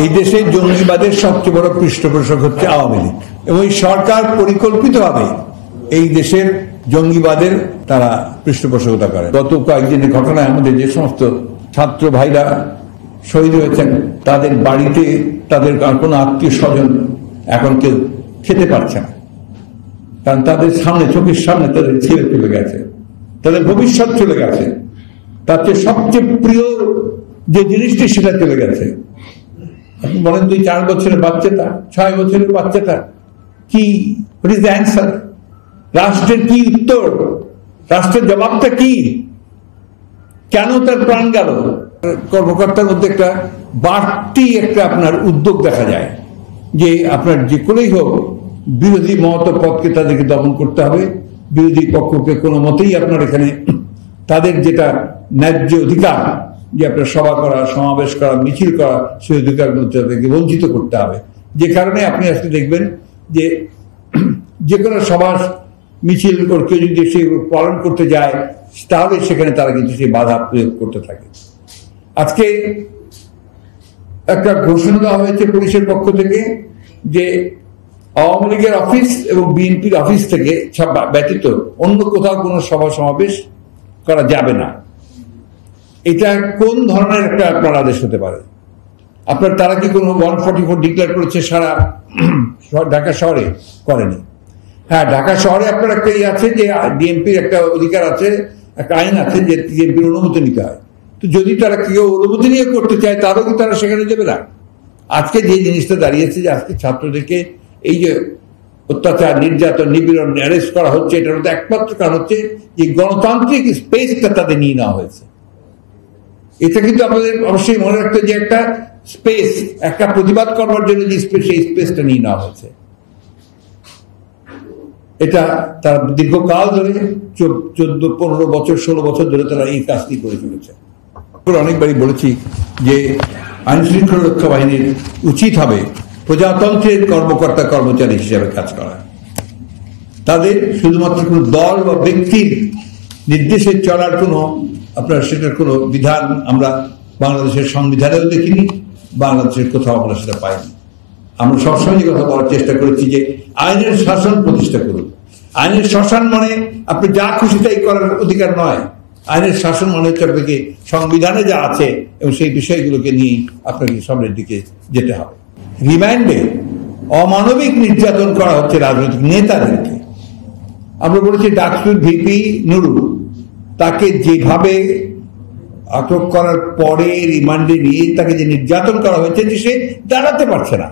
এই দেশে জঙ্গিবাদের সবচেয়ে বড় পৃষ্ঠপোষক হচ্ছে আওয়ামী লীগ, এবং এই সরকার পরিকল্পিতভাবে এই দেশের জঙ্গিবাদের তারা পৃষ্ঠপোষকতা করে। গত কয়েকদিনের ঘটনায় আমাদের যে সমস্ত ছাত্র ভাইরা শহীদ হয়েছেন, তাদের বাড়িতে তাদের কোনো আত্মীয় স্বজন এখন কেউ খেতে পারছে না, কারণ তাদের সামনে, চোখের সামনে তাদের ছেলে চলে গেছে, তাদের ভবিষ্যৎ চলে গেছে, তার চেয়ে সবচেয়ে প্রিয় যে জিনিসটি সেটা চলে গেছে। আপনি বলেন 2-4 বছরের বাচ্চাটা, 6 বছরের বাচ্চাটা কি, হোয়াট ইজ দ্য অ্যান্সার? রাষ্ট্রের কি উত্তর? রাষ্ট্রের জবাবটা কি? কেন তার প্রাণ গেল? কর্মকর্তার মধ্যে একটা বাড়তি একটা আপনার উদ্যোগ দেখা যায় যে আপনার যে কোনোই হোক বিরোধী মত পথকে তাদেরকে দমন করতে হবে, বিরোধী পক্ষকে কোনো মতেই আপনার এখানে তাদের যেটা ন্যায্য অধিকার যে আপনার সভা করা, সমাবেশ করা, মিছিল করা, সেই অধিকারগুলো তাদেরকে বঞ্চিত করতে হবে। যে কারণে আপনি আজকে দেখবেন যে কোনো সভা মিছিল কেউ যদি সে পালন করতে যায়, তাহলে সেখানে তারা কিন্তু সেই বাধা প্রয়োগ করতে থাকে। আজকে একটা ঘোষণা দেওয়া হয়েছে পুলিশের পক্ষ থেকে যে আওয়ামী লীগের অফিস এবং বিএনপির অফিস থেকে ব্যতীত অন্য কোথাও কোনো সভা সমাবেশ করা যাবে না। এটা কোন ধরনের একটা আপনার আদেশ হতে পারে? আপনার তারা কি কোনো 144 ডিক্লেয়ার করেছে সারা ঢাকা শহরে? করেনি। হ্যাঁ, ঢাকা শহরে আপনার একটা ইয়ে আছে যে ডিএমপির একটা অধিকার আছে, একটা আইন আছে যে ডিএমপির অনুমতি নিতে হয়। তো যদি তারা কেউ অনুমতি নিয়ে করতে চায়, তারও কি তারা সেখানে যাবে না? আজকে যে জিনিসটা দাঁড়িয়েছে যে আজকে ছাত্রদেরকে এই যে অত্যাচার, নির্যাতন, নিপীড়ন, অ্যারেস্ট করা হচ্ছে, এটার মধ্যে একমাত্র কারণ হচ্ছে যে গণতান্ত্রিক স্পেসটা তাদের নিয়ে নেওয়া হয়েছে। এটা কিন্তু আমাদের অবশ্যই মনে রাখতে, যে একটা স্পেস, একটা প্রতিবাদ করবার জন্য যে স্পেস, সেই স্পেসটা নিয়ে নেওয়া হয়েছে। এটা তারা দীর্ঘকাল ধরে 14, 15 বছর, 16 বছর ধরে তারা এই কাজটি করে চলেছে। অনেকবারই বলেছি যে আইন শৃঙ্খলা রক্ষা বাহিনীর উচিত হবে প্রজাতন্ত্রের কর্মকর্তা কর্মচারী হিসেবে কাজ করা। তাদের শুধুমাত্র কোনো দল বা ব্যক্তির নির্দেশে চলার কোনো সেটার কোনো বিধান আমরা বাংলাদেশের সংবিধানেও দেখিনি, বাংলাদেশের কোথাও আমরা সেটা পাইনি। আমরা সবসময় যে কথা বলার চেষ্টা করেছি যে আইনের শাসন প্রতিষ্ঠা করুন। আইনের শাসন মানে আপনি যা খুশি তাই করার অধিকার নয়। আইনের শাসন মানে হচ্ছে আপনাকে সংবিধানে যা আছে এবং সেই বিষয়গুলোকে নিয়ে আপনাকে সামনের দিকে যেতে হবে। রিমান্ডে অমানবিক নির্যাতন করা হচ্ছে রাজনৈতিক নেতাদেরকে। আমরা বলেছি ডাকসুর ভিপি নুরুল, তাকে যেভাবে আটক করার পরে রিমান্ডে নিয়ে তাকে যে নির্যাতন করা হয়েছে, যে সে দাঁড়াতে পারছে না।